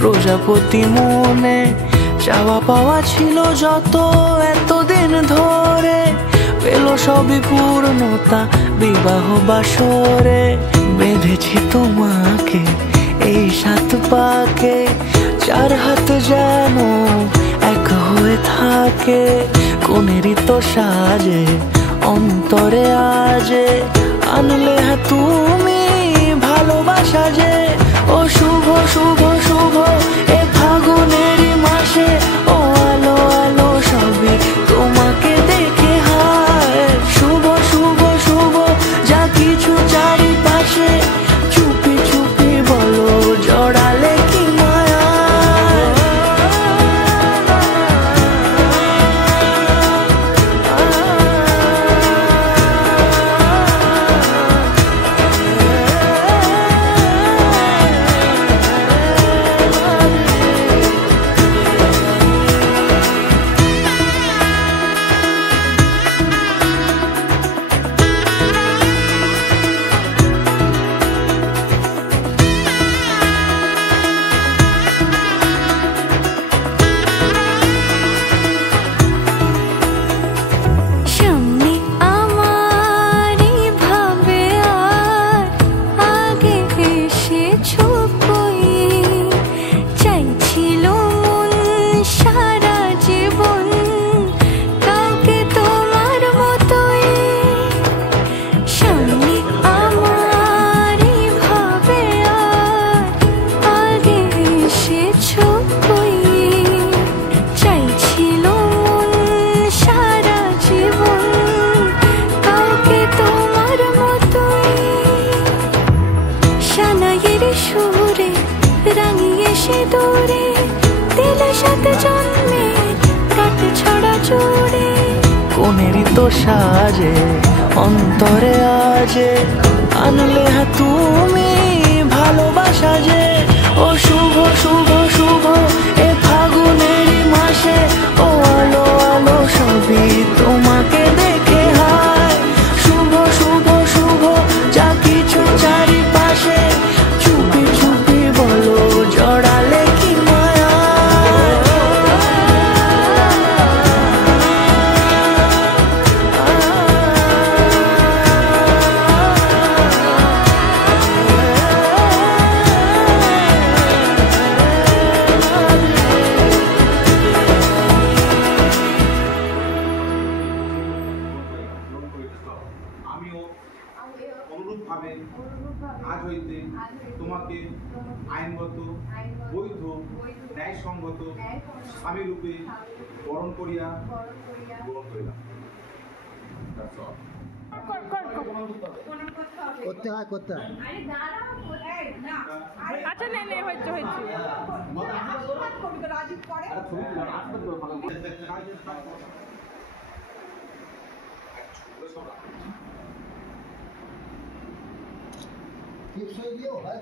প্রজাপতি মনে চাওয়া পাওয়া ছিল যত এতদিন ধরে, পেল সবই পূর্ণতা বিবাহ বাসরে। বেঁধেছি তোমাকে এই 7 পাকে, 4 হাত যেন এক হয়ে থাকে। কোনেরই তো সাজে অন্তরে আজে আনলে তুমি ভালোবাসা যে। ও শুভ শুভ শুভ এ ফাগুনেরই মাসে, ও আলো আলো সবই তোমাকে দেখে হায়। শুভ শুভ শুভ যা কিছু চারিপাশে, চুপি চুপি বলো জড়ালে কি মায়া। দূরে দিলে 7 জন্মের কাট ছড়া জোড়ে। কোনেরই তো সাজে অন্তরে আজে আনলে তুমি ভালোবাসা যে। ও শুভ শুভ শুভ এ ফাগুনেরই মাসে, ও আলো আলো সবই তোমাকে দেখে হায়। শুভ শুভ শুভ যা কিছু চারিপাশে, চুপি চুপি বলো জড়ালে কি মায়া। আমিও অনুরূপভাবে আজ হইতে তোমাকে আইনগত বৈধ ন্যায়সঙ্গত স্বামী রূপে বরণ করিয়া গ্রহণ করিলাম। করতে হয় করতে হয়। আচ্ছা নে নে হচ্ছে হচ্ছে টিপসই দিও হয়